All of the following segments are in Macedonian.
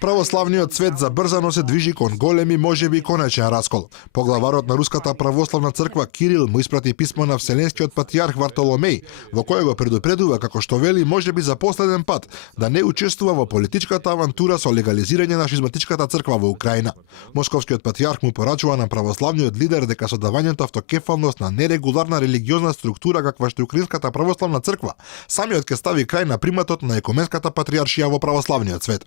Православниот свет забрзано се движи кон големи, можеби конечен раскол. Поглаварот на Руската православна црква Кирил му испрати писмо на Вселенскиот патриарх Вартоломеј, во кое го предупредува како што вели можеби за последен пат да не учествува во политичката авантура со легализирање на шизматичката црква во Украина. Московскиот патриарх му порачува на православниот лидер дека со давањето автокефалност на нерегуларна религиозна структура каква што е Украинската православна црква, самиот ќе стави крај на приматот на екуменската патриаршија во православниот свет.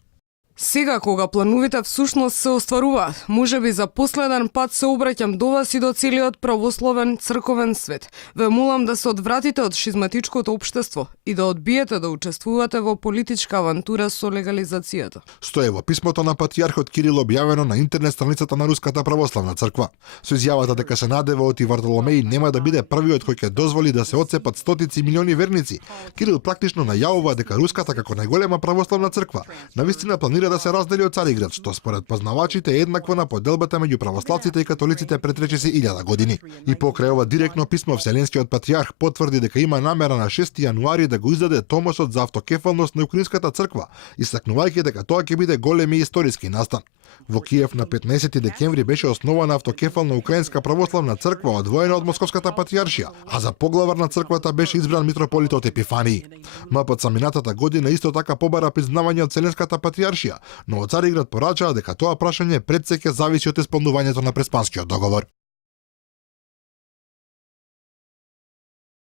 Сега кога плановите всушност се остваруваат, можеби за последен пат се обраќам до вас и до целиот православен црковен свет. Ве молам да се одвратите од шизматичкото општество и да одбиете да учествувате во политичка авантура со легализацијата. Стои во писмото на патриархот Кирил објавено на интернет страницата на Руската православна црква. Со изјавата дека се надева оти Вартоломеј нема да биде првиот кој ќе дозволи да се отцепат стотици милиони верници, Кирил практично најавува дека Руската како најголема православна црква навистина планира да се раздели од Цариград, што според познавачите е еднакво на поделбата меѓу православците и католиците пред речиси 1000 години. И покрај ова директно писмо Вселенскиот патриарх потврди дека има намера на 6 јануари да го издаде томосот за автокефалност на Украинската црква, истакнувајќи дека тоа ќе биде голем и историски настан. Во Киев на 15 декември беше основана автокефална Украинска православна црква одвоена од Московската патриаршија, а за поглавар на црквата беше избран митрополитот Епифании. МПЦ минатата година исто така побара признавање од Вселенската патриаршија, но од Цариград порачаа дека тоа прашање пред се ќе зависи од исполнувањето на Преспанскиот договор.